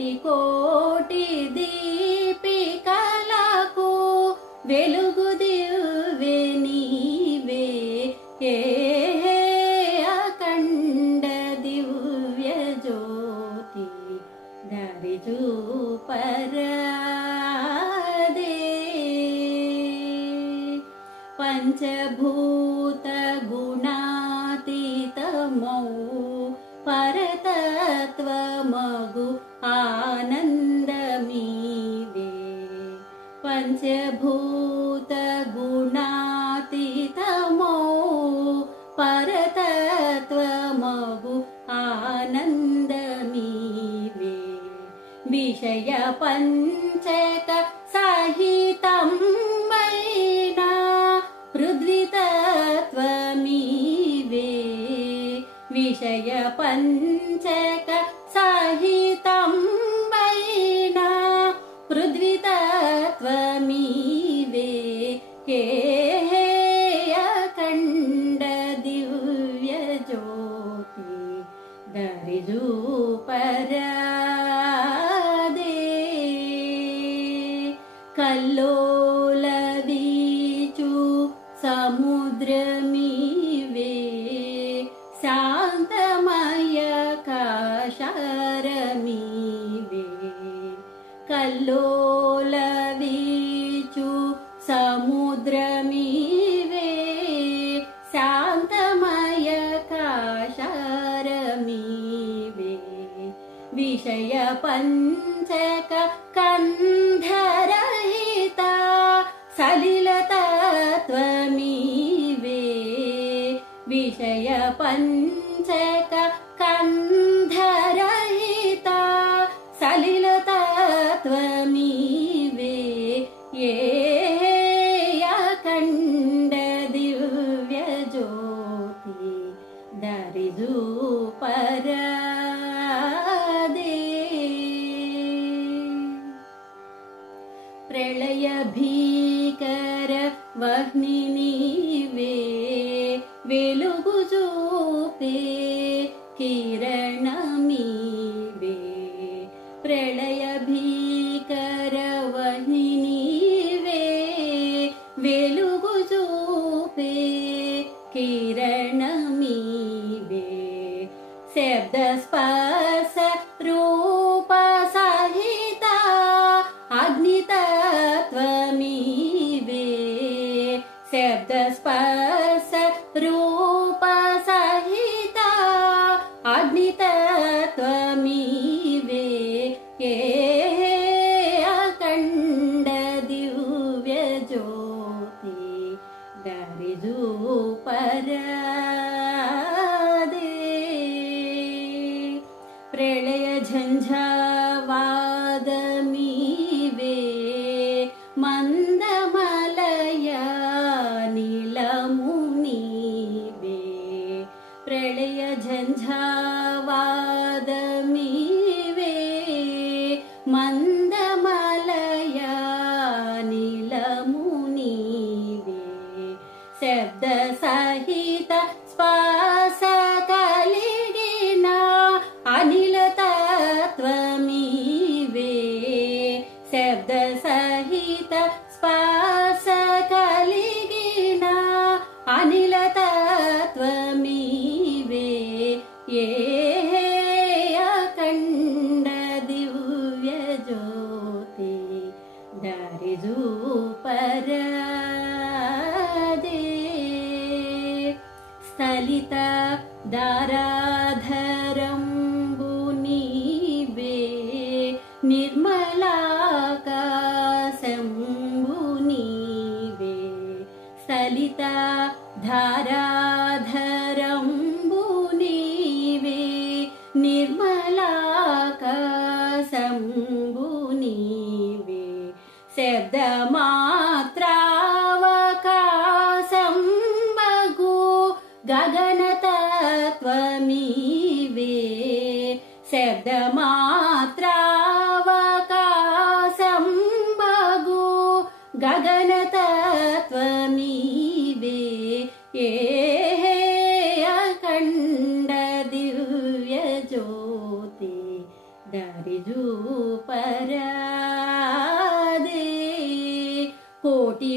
కోటి కోటి దీపికలకు వెలుగు దివ్వె నీవే అఖండ దివ్య జ్యోతి దారి చూపరాదే పంచభూత గుణాతీతమౌ పరతత్వమగు ఆనందమీవే పంచభూత గుణాతీతమౌ పరతత్వమగు ఆనందమీవే విషయ పంచక సహితం మైనా పృథ్వీతత్వమీవే విషయ పంచక సహితం మైనా పృథ్వీతత్వమీవే అఖండ దివ్య జ్యోతి దరి చూపరాదే కల్లోల వీచు సముద్రమీవే శాంతమయ కాశారమీవే కల్లోల వీచు సముద్రమీవే శాంతమయ కాశారమీవే విషయ పంచక కంధరహిత సలిలతత్వమీవే విషయ పంచక కంధరహిత సలిలతత్వమీవే అఖండ దివ్య జ్యోతి దరి చూపరాదే ప్రళయ భీకర వహ్ని నీవే వెలుగు చూపే కిరణమీవే ప్రళయ భీకర వహ్ని నీవే వెలుగు చూపే కిరణమీవే శబ్ద స్పర్శ రూప సహిత అగ్నితత్వమీవే శబ్ద స్పర్శ రూప సహిత అగ్నితత్వమీవే అఖండ దివ్య జ్యోతి దరి చూపరాదే ప్రళయ ఝంఝావాదమీవే మందమలయ నీలమునీవే ప్రళయ ఝంఝావాదమీవే మందమలయ నీలమునీవే శబ్ద సహిత స్పర్శ కలిగిన అనిలతత్వమీవే శబ్ద సహిత స్పర్శ కలిగిన అనిలతత్వమీవే అఖండ దివ్య జ్యోతి దరి చూపరాదే స్థలిత దారాధరంబునీవే నిర్మలాకాశంబునీవే స్థలిత ధారాధరంబునీవే నిర్మలాకాశంబునీవే శబ్దమాత్రావకాశంబగు గగనతత్వమీవే శబ్దమాత్రావకాశంబగు గగనతత్వమీవే అఖండ దివ్య జ్యోతి దారి చూపరాదే కోటి